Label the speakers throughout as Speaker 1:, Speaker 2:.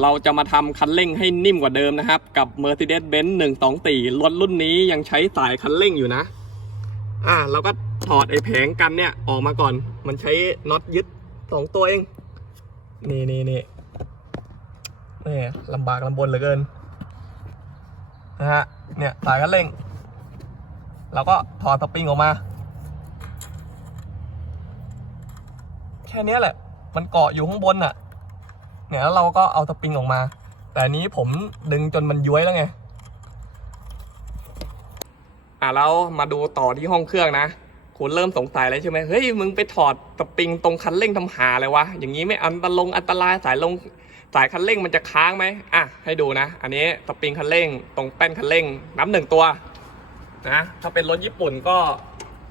Speaker 1: เราจะมาทำคันเร่งให้นิ่มกว่าเดิมนะครับ กับ Mercedes-Benz 124รถรุ่นนี้ยังใช้สายคันเร่งอยู่นะ อ่า เราก็ถอดไอ้แผงกันเนี่ยออกมาก่อน มันใช้น็อตยึดสองตัวเอง นี่นี่นี่นี่ลำบากลำบนเหลือเกินนะฮะ เนี่ยสายคันเร่ง เราก็ถอดสปริงออกมา แค่นี้แหละ มันเกาะอยู่ข้างบนน่ะ เนี่ยแล้วเราก็เอาสปริงออกมา แต่อันนี้ผมดึงจนมันย้วยแล้วไงอะแล้วมาดูต่อที่ห้องเครื่องนะคุณเริ่มสงสัยแล้วใช่ไหมเฮ้ยมึงไปถอดสปริงตรงคันเร่งทำหาเลยวะอย่างนี้ไม่อันตรงอันตรายสายลงสายคันเร่งมันจะค้างไหมอะให้ดูนะ อันนี้สปริงคันเร่ง ตรงแป้นคันเร่งนับหนึ่งตัวนะถ้าเป็นรถญี่ปุ่นก็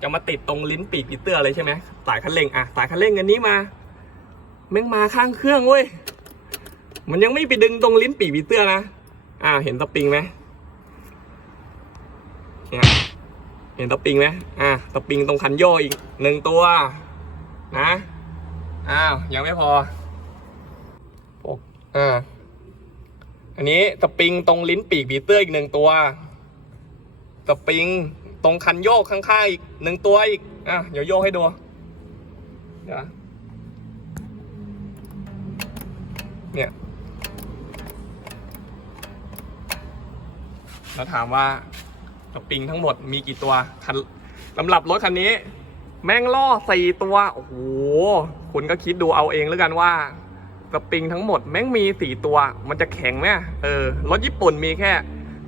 Speaker 1: จะมาติดตรงลิ้นปีกปีเตอร์เลยใช่ไหมสายคันเร่งอะสายคันเร่งอันนี้มาแม่งมาข้างเครื่องเว้ย มันยังไม่ไปดึงตรงลิ้นปีกปีเตอร์นะ อ่า เห็นสปริงไหมเนี่ยเห็นตะปิงไหมอะตะปิงตรงคันโยกอีกหนึ่งตัว นะ อ้าว ยังไม่พอปกอ่าอันนี้ตะปิงตรงลิ้นปีกผีเตื้ออีกหนึ่งตัวตะปิงตรงคันโยกข้างๆอีกหนึ่งตัวอีก อะ เดี๋ยวโยกให้ดูเนี่ย แล้วถามว่าสปริงทั้งหมดมีกี่ตัวคันสำหรับรถคันนี้ แม่งล่อสี่ตัวโอ้โหคุณก็คิดดูเอาเองแล้วกันว่าสปริงทั้งหมดแม่งมีสี่ตัว มันจะแข็งไหมเออรถญี่ปุ่นมีแค่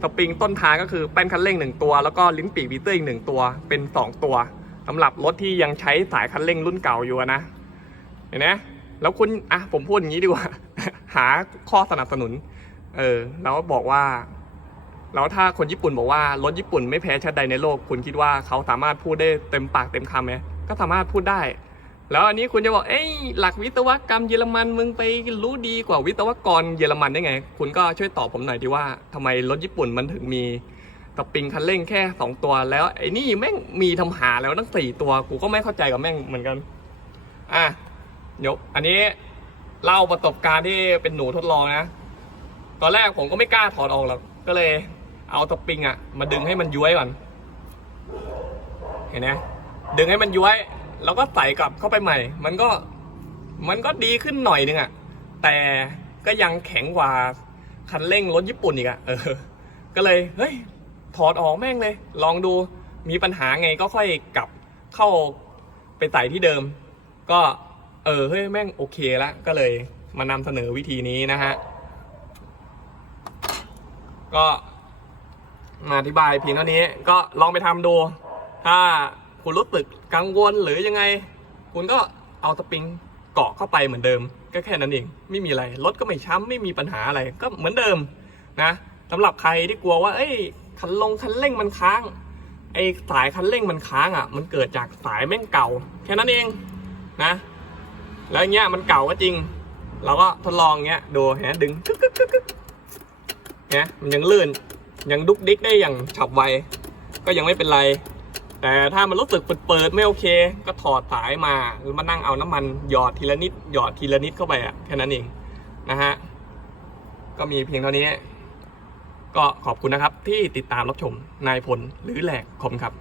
Speaker 1: สปริงต้นทางก็คือแป้นคันเร่งหนึ่งตัว แล้วก็ลิ้นปีกวีเตอร์อีกหนึ่งตัวเป็นสองตัวสำหรับรถที่ยังใช้สายคันเร่งรุ่นเก่าอยู่นะเห็นไหมแล้วคุณอะผมพูดอย่างนี้ดีกว่า หาข้อสนับสนุน เออ แล้วบอกว่า แล้วถ้าคนญี่ปุ่นบอกว่ารถญี่ปุ่นไม่แพ้ชาติใดในโลก คุณคิดว่าเขาสามารถพูดได้เต็มปากเต็มคำไหมก็สามารถพูดได้ แล้วอันนี้คุณจะบอกเอ้ยหลักวิศวกรรมเยอรมันมึงไปรู้ดีกว่าวิศวกรเยอรมันได้ไง คุณก็ช่วยตอบผมหน่อยดีว่าทำไมรถญี่ปุ่นมันถึงมีสปริงคันเร่งแค่ 2 ตัว แล้วไอ้นี่แม่งมีทำหาแล้วตั้งสี่ตัว กูก็ไม่เข้าใจกับแม่งเหมือนกันอะเดี๋ยวอันนี้เล่าประสบการณ์ที่เป็นหนูทดลองนะ ตอนแรกผมก็ไม่กล้าถอดออกหรอกก็เลย เอาสปริงอะมาดึงให้มันย้วยก่อน เห็นไหมดึงให้มันย้วย แล้วก็ใส่กลับเข้าไปใหม่ มันก็มันก็ดีขึ้นหน่อยนึงอะแต่ก็ยังแข็งกว่าคันเร่งรถญี่ปุ่นอีกอะเออ ก็เลยเฮ้ยถอดออกแม่งเลย ลองดูมีปัญหาไงก็ค่อยกลับเข้าไปใส่ที่เดิม ก็เออเฮ้ยแม่งโอเคละก็เลยมานำเสนอวิธีนี้นะฮะ ก็ มาอธิบายเพียงเท่านี้ก็ลองไปทำดู ถ้าคุณรู้สึกกังวลหรือยังไง คุณก็เอาสปริงเกาะเข้าไปเหมือนเดิม ก็แค่นั้นเอง ไม่มีอะไรรถก็ไม่ช้ำไม่มีปัญหาอะไรก็เหมือนเดิมนะสำหรับใครที่กลัวว่า เอ้ยคันลงคันเร่งมันค้างไอ้สายคันเร่งมันค้างอะ มันเกิดจากสายแม่งเก่า แค่นั้นเองนะ แล้วเงี้ยมันเก่าก็จริง เราก็ทดลองเงี้ยดูเห็นไหมดึงกึกกึกกึกเนี่ยมันยังลื่น ยังดุกดิกได้อย่างฉับไว ก็ยังไม่เป็นไร แต่ถ้ามันรู้สึกเปิดๆไม่โอเค ก็ถอดสายมาแล้วมานั่งเอาน้ำมันหยอดทีละนิดหยอดทีละนิดเข้าไปอะแค่นั้นเองนะฮะก็มีเพียงเท่านี้ ก็ขอบคุณนะครับที่ติดตามรับชมนายพลหรือแหลกคมครับ